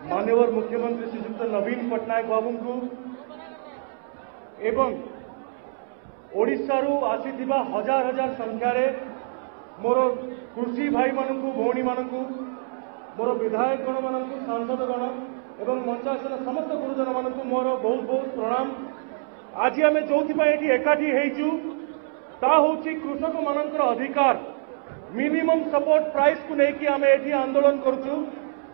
माननीय मुख्यमंत्री श्रीजुक्त नवीन पट्टनायक बाबू को एवं ओडिशारू आसीथिबा हजार हजार संख्यार मोर कृषि भाई मानू भौणी मानू मोर विधायक गण मानू सांसद गण एवं मंचासन समस्त गुरुजन मानू मोर बहुत बहुत प्रणाम। आज आम जो एकाठी होइचु ता होची कृषक मानकर अधिकार मिनिमम सपोर्ट प्राइस को लेकिन आम एठी आंदोलन करूचु।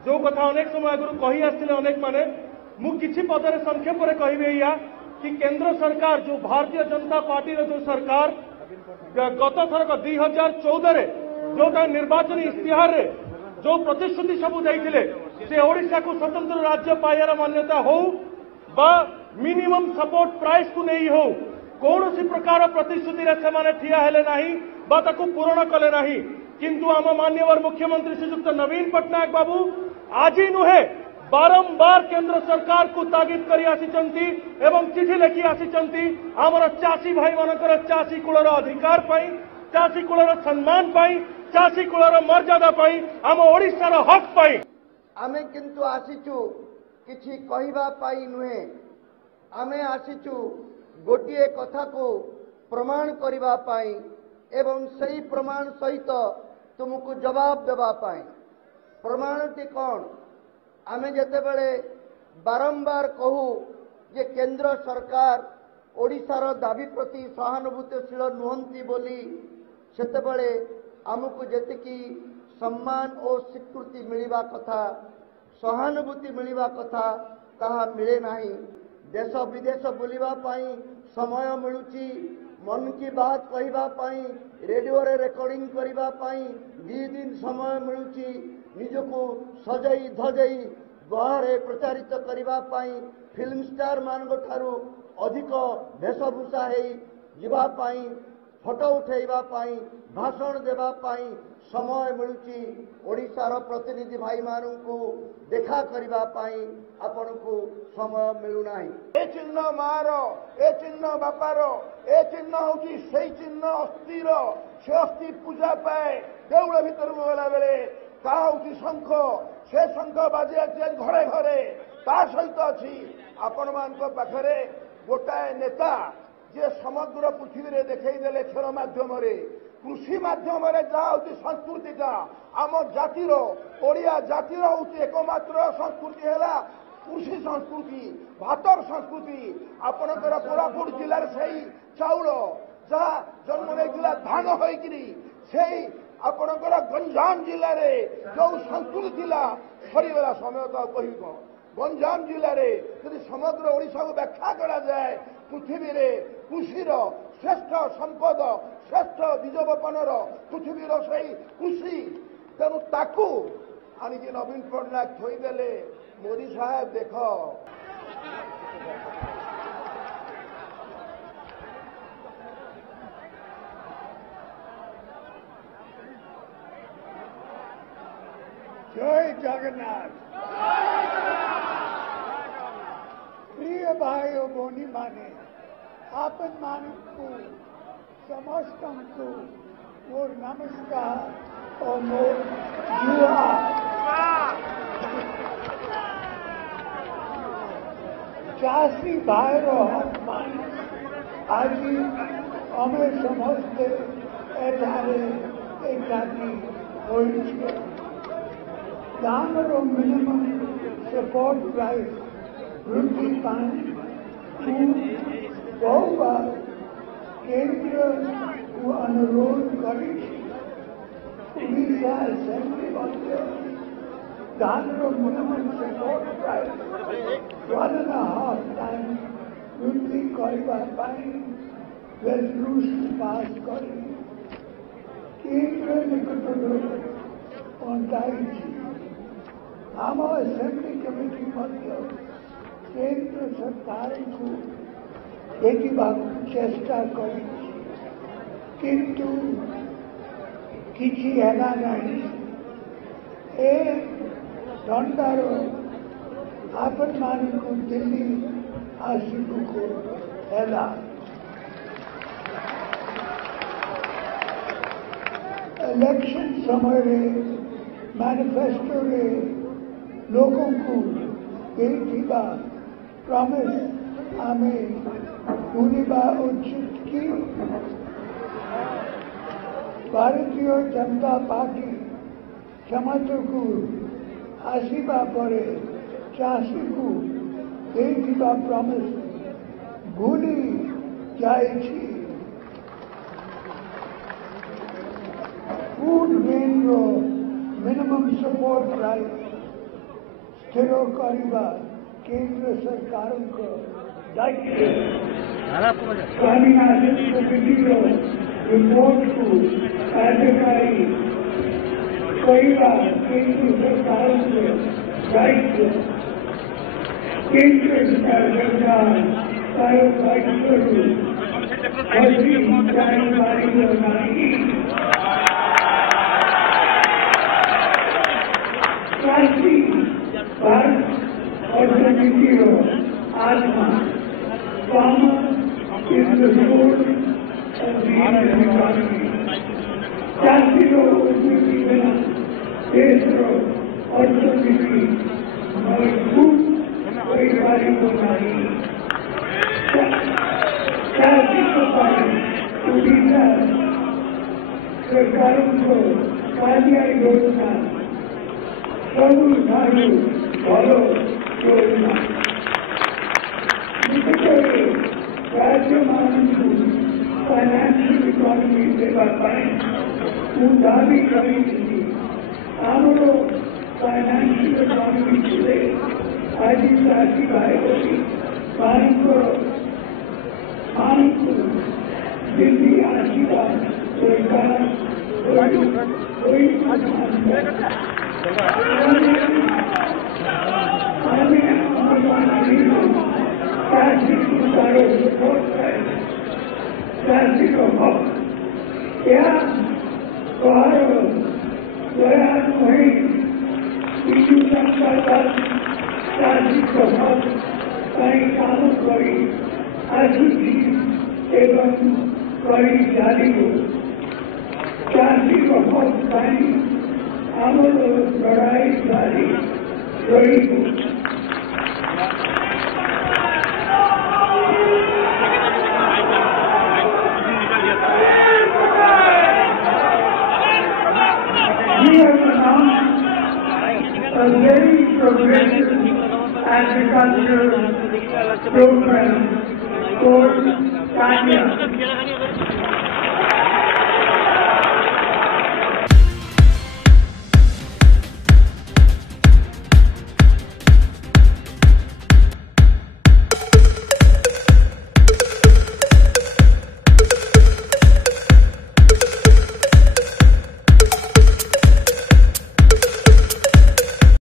जो कथा अनेक समय आगु कही आसते अनेक माने मु किछि पदरे संक्षेप रे कहबे या कि केंद्र सरकार जो भारतीय जनता पार्टी जो सरकार गत थरक 2014 जो निर्वाचन इश्तिहार रे जो प्रतिश्रुति सब देइथिले से ओडिशा को स्वतंत्र राज्य पाइबार मान्यता हो बा मिनिमम सपोर्ट प्राइस को नहीं हो कौन सी प्रकार प्रतिश्रुति रे से ठिया हेले नाही बा ताकू पूरण कले नाही। किंतु आम माननीय मुख्यमंत्री श्रीजुक्त नवीन पट्टनायक बाबू आज ही नुहे बारंबार केंद्र सरकार को तागिद करी आसिचंती एवं चिठी लिखी आसिचंती आमर चाषी भाई मानकर चाषी कूलर अधिकार पाई चाषी कूलर सम्मान पाई चाषी कूलर मर्यादा पाई आम ओडिशार हक पाई आमे किंतु आसीचु किछि कहिबा पाई नुहे आमे आसीचु गोटिए कथा को प्रमाण करिबा पाई एवं सही प्रमाण सहित तुमको जवाब देबा पाई। प्रमाणटी कौन आमे जेतेबेले बारंबार कहू जे केंद्र सरकार ओडिशार दाबी प्रति सहानुभूतिशील नुहंती बोली सेतेबेले आमको जेतिकी सम्मान और स्वीकृति मिलिबा कथा सहानुभूति मिलिबा कथा ताहा मिले नाही। देश विदेश बुलिबा पाई समय मिलुची मन की बात कहिबा पाई रेडियो रे रेकर्डिंग करिबा पाई 2 दिन समय मिलुची निजको सजई धजई बाहर प्रचारित करिबा पाई फिल्म स्टार मान ठारू अधिक वेशभूषा हेई जीवा पाई फोटो उठेबा पाई भाषण देबा पाई समय मिलुची ओडिशार प्रतिनिधि भाई मानू देखा करिबा पाई आपण को समय मिलु नाही। ए चिन्ह मार ए चिन्ह बापार ए चिन्ह होची सेई चिन्ह अस्थिर से अस्थि पूजा पाए देउळ भीतर गला बेले ता होची शंख से शंख बाजे आज घरे घरे ता सहित अछि आपण मान को पाखरे गोटाए नेता जे समग्र पृथ्वी रे देखै देले खेल माध्यम रे कृषि माध्यम रे जा होची संस्कृतिटा आम जातिर ओडिया जातिर होची एकमात्र संस्कृति हैला कृषि संस्कृति भातर संस्कृति आपणकर कोरापुट जिलार सही चाउल जहा जन्म नहीं धान होइकिरी सही आपणकर गंजाम जिले में जो संस्कृति थिला सरीगला समय तो कहि कौन गंजाम जिले में यदि समग्र ओडिशा को व्याख्या करा जाए पृथ्वी रे कृषिर श्रेष्ठ संपद श्रेष्ठ बीजवपनर पृथ्वीर सही कृषि तेणु ताकू आनिकी नवीन पट्टनायक थोईदेले मोदी साहेब देख जय जगन्नाथ। प्रिय भाई और बोनी माने आपन मान को समस्त को मोर नमस्कार और मोर जुहार। चाषी भाई हक मान आज हमें समस्ते एठारे एकाठी होइछे। दाम रो मिनिमम सपोर्ट प्राइस वृद्धि पाई बहु बार केंद्र को अनुरोध करी उड़ीसा असेंबली मध्य दाम रो मिनिमम सपोर्ट प्राइस 1.5 टाइम वृद्धि करबा पाई रेजोल्यूशन पास करी केंद्र निकटरे पहुंचाई। आम असेंबली कमिटी मध्य केंद्र सरकार को देखा चेष्टा कर किंतु किसी हैला नहीं। ए दंडार आपन मान को दिल्ली आसिक को हैला इलेक्शन समय मैनिफेस्टो रे लोगों को देइथिबा प्रॉमिस आमे भूलिबा उचित की भारतीय जनता पार्टी क्षमता को आसीबा परे चाषी को देइथिबा प्रॉमिस भूली जाइछि। फूड ग्रेन रो मिनिमम सपोर्ट प्राइस स्थिर करवा केंद्र सरकार को दायित्व। स्वामीनाथन कमिटीर रिपोर्ट को कार्यकारी करवा केंद्र सरकार को दायित्व। केंद्र सरकार भारत अर्थनीति आत्मा farmer is the soul of the Indian economy. चाषी उन्नति बिना देश अर्थनीति मजबूत पारिवारिक बनाई। चाषी उड़ीसा सरकारों को कार्य योजना सबुठारू भल योजना राज्य मानू फाइनान्शियल इकोनॉमी देवाई मु दावी करी आमर फाइनान्शियल इकोनॉमी थे आज चाषी भाई दिल्ली आशीर्वाद सरकार लड़ाई जारी रही। A very progressive agricultural program called Kanya.